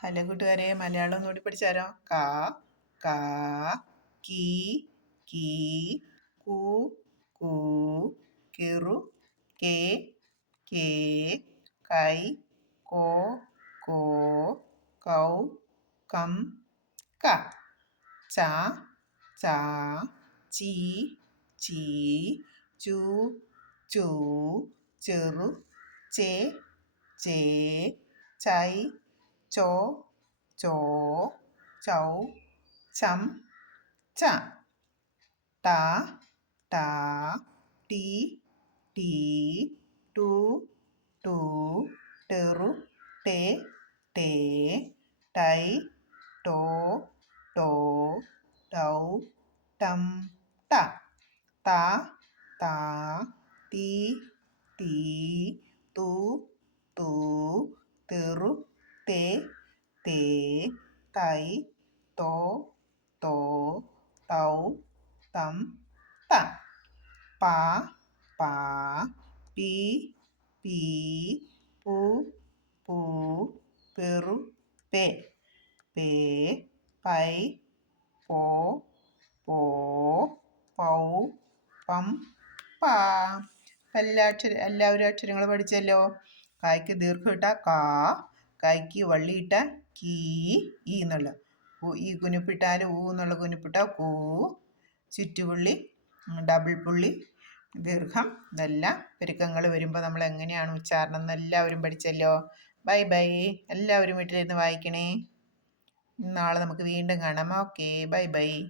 Hello കൂട്ടുകാരെ, മലയാളം ഒന്നുകൂടി പഠിച്ചാലോ? കാ കാ കീ കീ കൂ കൂ കിറു കേ കേ കൈ കോ കോ കൗ കം ക ച ചാ ചീ ചീ ചൂ ചൂ ചെറു ചേ ചേ ചൈ ചോ ചോ ചൗ ചം ച ട ട ടി ടി ടു ടു ടെറു ടേ ടേ ടൈ ടോ ടോ ടൗ ടം ത ത ത തി തി തു തു തെറു തേ തേ തൈ തോ തോ തൗ തം ത പ പ പി പീ പു പൂ പെറു പേ പേ പൈ പോ പോ പൗ പം പ. എല്ലാവരും അക്ഷരങ്ങൾ പഠിച്ചല്ലോ. കായ്ക്ക് ദീർഘം ഇട്ട കാ, കായ്ക്ക് വള്ളി ഇട്ട കീ ഈ എന്നുള്ള, ഈ കുനിപ്പിട്ടാൽ ഊ എന്നുള്ള കുനിപ്പിട്ട കൂ, ചുറ്റുപുള്ളി, ഡബിൾ പുള്ളി, ദീർഘം, ഇതെല്ലാം പെരുക്കങ്ങൾ വരുമ്പോൾ നമ്മൾ എങ്ങനെയാണ് ഉച്ചാരണം എന്ന് എല്ലാവരും പഠിച്ചല്ലോ. Bye bye. എല്ലാവരും വീട്ടിലിരുന്ന് വായിക്കണേ. നാളെ നമുക്ക് വീണ്ടും കാണാം. Okay, bye bye.